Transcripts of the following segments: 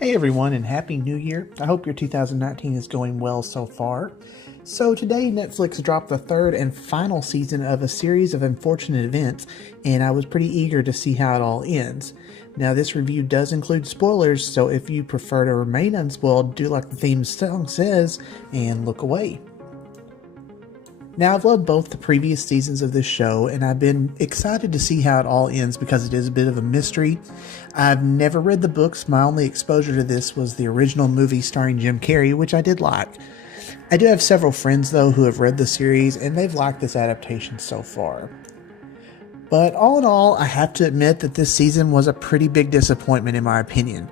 Hey everyone, and Happy New Year. I hope your 2019 is going well so far. So, today Netflix dropped the third and final season of a series of unfortunate events, and I was pretty eager to see how it all ends. Now, this review does include spoilers, so if you prefer to remain unspoiled, do like the theme song says and look away. Now, I've loved both the previous seasons of this show, and I've been excited to see how it all ends because it is a bit of a mystery. I've never read the books. My only exposure to this was the original movie starring Jim Carrey, which I did like. I do have several friends, though, who have read the series, and they've liked this adaptation so far. But all in all, I have to admit that this season was a pretty big disappointment in my opinion.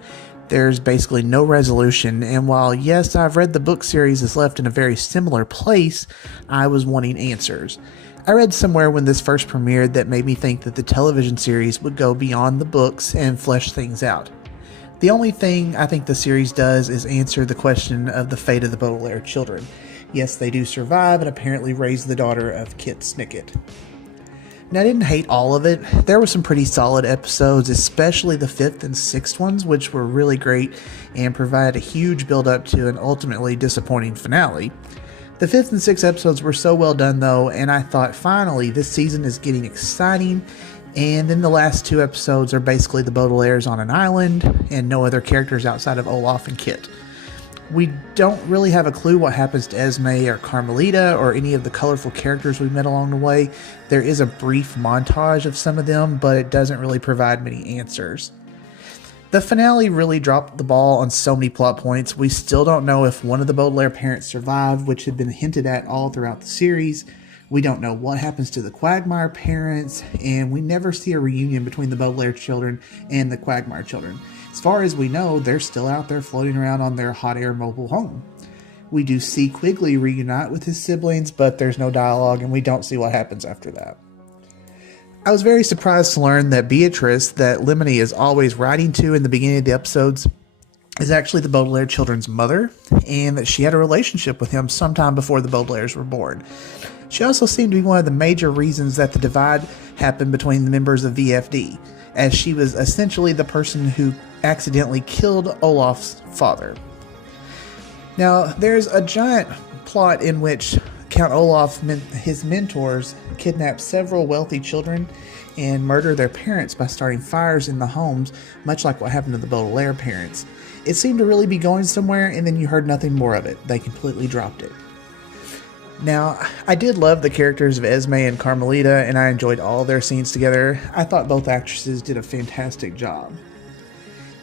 There's basically no resolution, and while yes, I've read the book series is left in a very similar place, I was wanting answers. I read somewhere when this first premiered that made me think that the television series would go beyond the books and flesh things out. The only thing I think the series does is answer the question of the fate of the Baudelaire children. Yes, they do survive and apparently raise the daughter of Kit Snicket. Now, I didn't hate all of it. There were some pretty solid episodes, especially the 5th and 6th ones, which were really great and provided a huge build up to an ultimately disappointing finale. The 5th and 6th episodes were so well done though, and I thought finally this season is getting exciting, and then the last 2 episodes are basically the Baudelaires on an island and no other characters outside of Olaf and Kit. We don't really have a clue what happens to Esme or Carmelita or any of the colorful characters we met along the way. There is a brief montage of some of them, but it doesn't really provide many answers. The finale really dropped the ball on so many plot points. We still don't know if one of the Baudelaire parents survived, which had been hinted at all throughout the series. We don't know what happens to the Quagmire parents, and we never see a reunion between the Baudelaire children and the Quagmire children. As far as we know, they're still out there floating around on their hot air mobile home. We do see Quigley reunite with his siblings, but there's no dialogue, and we don't see what happens after that. I was very surprised to learn that Beatrice, that Lemony is always writing to in the beginning of the episodes, is actually the Baudelaire children's mother, and that she had a relationship with him sometime before the Baudelaires were born. She also seemed to be one of the major reasons that the divide happened between the members of VFD, as she was essentially the person who accidentally killed Olaf's father. Now, there's a giant plot in which Count Olaf, his mentors, kidnap several wealthy children and murder their parents by starting fires in the homes, much like what happened to the Baudelaire parents. It seemed to really be going somewhere, and then you heard nothing more of it. They completely dropped it. Now, I did love the characters of Esme and Carmelita, and I enjoyed all their scenes together. I thought both actresses did a fantastic job.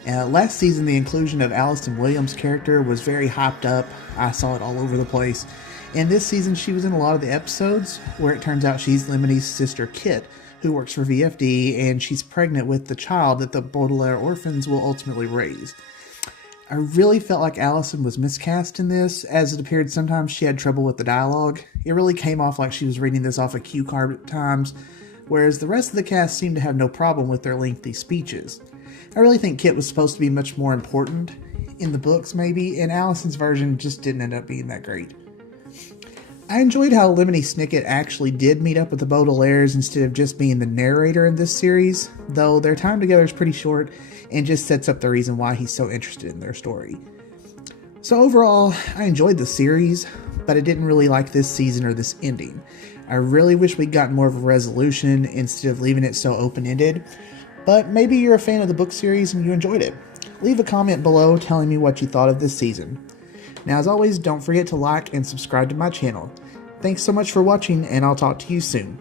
Last season, the inclusion of Allison Williams' character was very hyped up. I saw it all over the place. And this season, she was in a lot of the episodes, where it turns out she's Lemonie's sister Kit, who works for VFD, and she's pregnant with the child that the Baudelaire orphans will ultimately raise. I really felt like Allison was miscast in this, as it appeared sometimes she had trouble with the dialogue. It really came off like she was reading this off a cue card at times, whereas the rest of the cast seemed to have no problem with their lengthy speeches. I really think Kit was supposed to be much more important in the books maybe, and Allison's version just didn't end up being that great. I enjoyed how Lemony Snicket actually did meet up with the Baudelaires instead of just being the narrator in this series, though their time together is pretty short and just sets up the reason why he's so interested in their story. So overall, I enjoyed the series, but I didn't really like this season or this ending. I really wish we'd gotten more of a resolution instead of leaving it so open-ended, but maybe you're a fan of the book series and you enjoyed it. Leave a comment below telling me what you thought of this season. Now, as always, don't forget to like and subscribe to my channel. Thanks so much for watching, and I'll talk to you soon.